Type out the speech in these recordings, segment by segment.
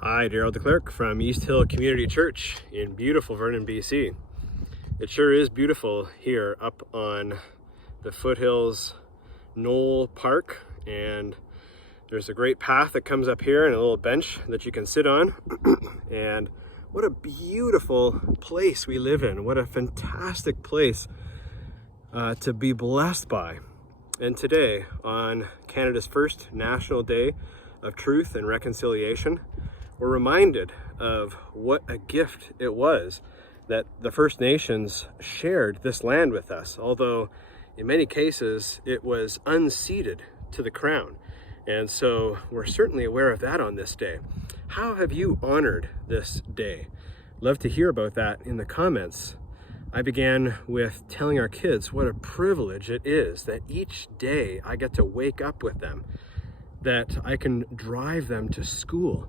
Hi, Daryl DeClerc from East Hill Community Church in beautiful Vernon, BC. It sure is beautiful here up on the foothills Knoll Park, and there's a great path that comes up here and a little bench that you can sit on. And what a beautiful place we live in. What a fantastic place to be blessed by. And today, on Canada's first National Day of Truth and Reconciliation, we're reminded of what a gift it was that the First Nations shared this land with us, although in many cases it was unceded to the Crown. And so we're certainly aware of that on this day. How have you honored this day? Love to hear about that in the comments. I began with telling our kids what a privilege it is that each day I get to wake up with them, that I can drive them to school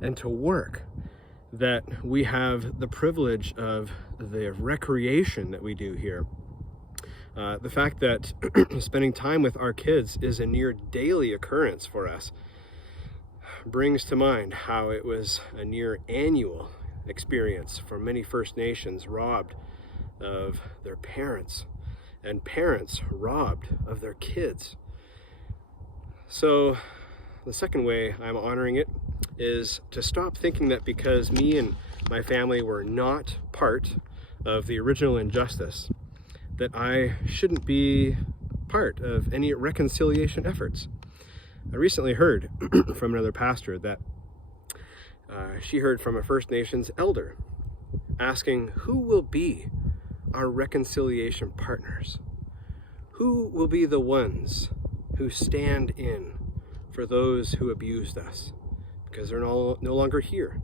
and to work, that we have the privilege of the recreation that we do here. The fact that spending time with our kids is a near daily occurrence for us brings to mind how it was a near annual experience for many First Nations robbed of their parents, and parents robbed of their kids. So the second way I'm honoring it is to stop thinking that because me and my family were not part of the original injustice, that I shouldn't be part of any reconciliation efforts. I recently heard from another pastor that she heard from a First Nations elder asking, who will be our reconciliation partners? Who will be the ones who stand in for those who abused us? Because they're no longer here.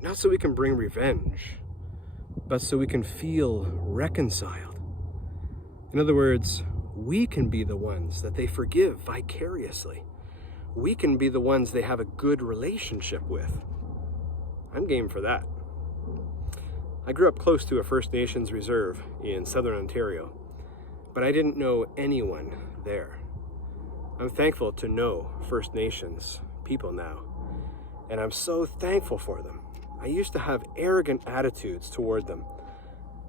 Not so we can bring revenge, but so we can feel reconciled. In other words, we can be the ones that they forgive vicariously. We can be the ones they have a good relationship with. I'm game for that. I grew up close to a First Nations reserve in southern Ontario, but I didn't know anyone there. I'm thankful to know First Nations people now, and I'm so thankful for them. I used to have arrogant attitudes toward them,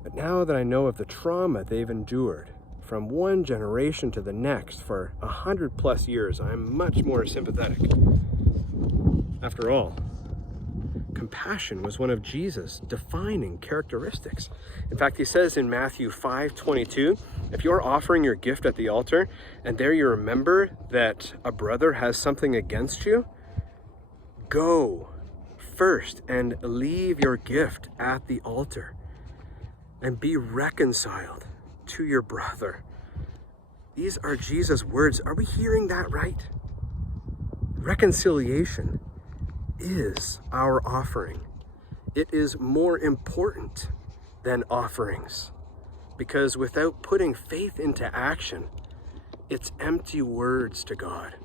but now that I know of the trauma they've endured from one generation to the next for 100+ years, I'm much more sympathetic. After all, compassion was one of Jesus' defining characteristics. In fact, he says in Matthew 5:22, if you're offering your gift at the altar and there you remember that a brother has something against you, go first and leave your gift at the altar and be reconciled to your brother. These are Jesus' words. Are we hearing that right? Reconciliation is our offering. It is more important than offerings, because without putting faith into action, it's empty words to God.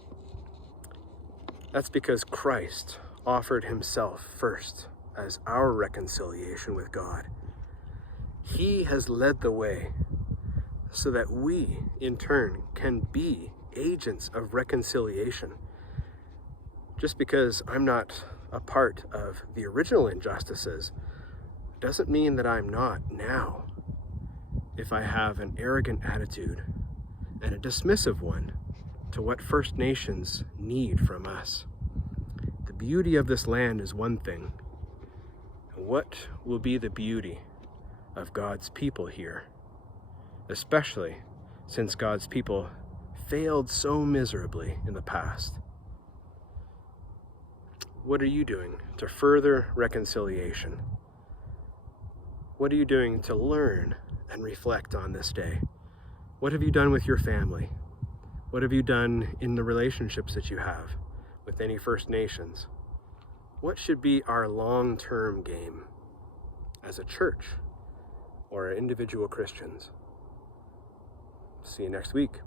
That's because Christ offered himself first as our reconciliation with God. He has led the way so that we, in turn, can be agents of reconciliation. Just because I'm not a part of the original injustices doesn't mean that I'm not now. If I have an arrogant attitude and a dismissive one to what First Nations need from us. The beauty of this land is one thing. What will be the beauty of God's people here? Especially since God's people failed so miserably in the past. What are you doing to further reconciliation? What are you doing to learn and reflect on this day? What have you done with your family? What have you done in the relationships that you have with any First Nations? What should be our long-term game as a church or individual Christians? See you next week.